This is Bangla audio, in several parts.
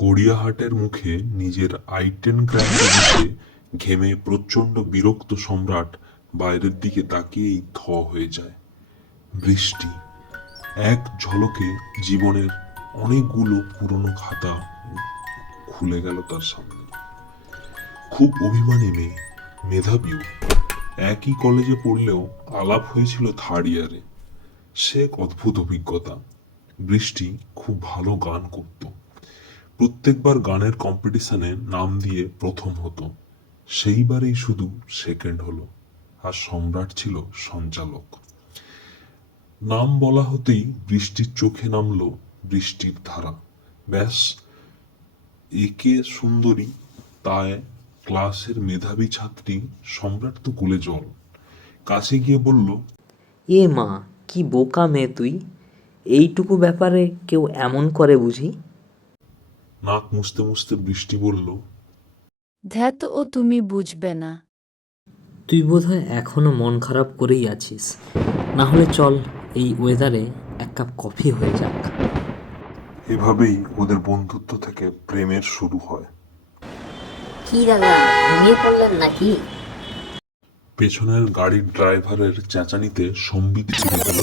গড়িয়াহাটের মুখে নিজের I-10 গ্রামে বসে ঘেমে প্রচণ্ড বিরক্ত সম্রাট বাইরের দিকে তাকিয়েই থ হয়ে যায়। বৃষ্টি এক ঝলকে জীবনের অনেকগুলো পুরনো খাতা খুলে গেল তার সামনে। খুব অভিমানী মেয়ে, মেধাবীও, একই কলেজে পড়লেও আলাপ হয়েছিল থার্ড ইয়ারে। সে এক অদ্ভুত অভিজ্ঞতা। বৃষ্টি খুব ভালো গান করত, প্রত্যেকবার গানের কম্পিটিশনে নাম দিয়ে প্রথম হতো, সেইবারেই শুধু সেকেন্ড হলো। আর সম্রাট ছিল সঞ্চালক। নাম বলা হতেই বৃষ্টির চোখে নামলো বৃষ্টির ধারা। ব্যাস, একে সুন্দরী, তাই ক্লাসের মেধাবী ছাত্রী। সম্রাট তো কুলে জল। কাছে গিয়ে বলল, এ মা, কি বোকা মেয়ে তুই! এইটুকু ব্যাপারে কেউ এমন করে বুঝি? নাক মুছতে মুছতে বৃষ্টি বলল, ধ্যাত, ও তুমি বুঝবে না। তুই বোধহয় এখনো মন খারাপ করেই আছিস। না হলে চল, এই ওয়েদারে এক কাপ কফি হয়ে যাক। এভাবেই ওদের বন্ধুত্ব থেকে প্রেমের শুরু হয়। কি দাদা, ঘুমিয়ে পড়লেন নাকি? পেছনের গাড়ির ড্রাইভারের চেঁচানিতে সম্বিত ছেড়ে গেল।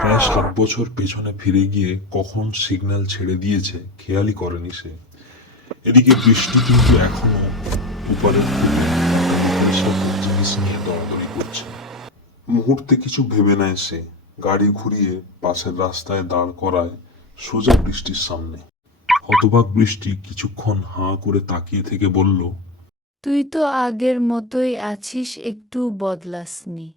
প্রায় 7 বছর পেছনে ফিরে গিয়ে কখন সিগন্যাল ছেড়ে দিয়েছে খেয়ালই করেনি সে। এদিকে বৃষ্টি কিন্তু এখনো উপারের সব জিনিস নিয়ে দৌড়াদৌড়ি করছে। মুহূর্তে কিছু ভেবে নেয় সে, গাড়ি ঘুরিয়ে পাশের রাস্তায় দাঁড় করায় সোজা বৃষ্টির সামনে। হতবাক বৃষ্টি কিছুক্ষণ হাঁ করে তাকিয়ে থেকে বলল, তুই তো আগের মতোই আছিস, একটু বদলাসনি।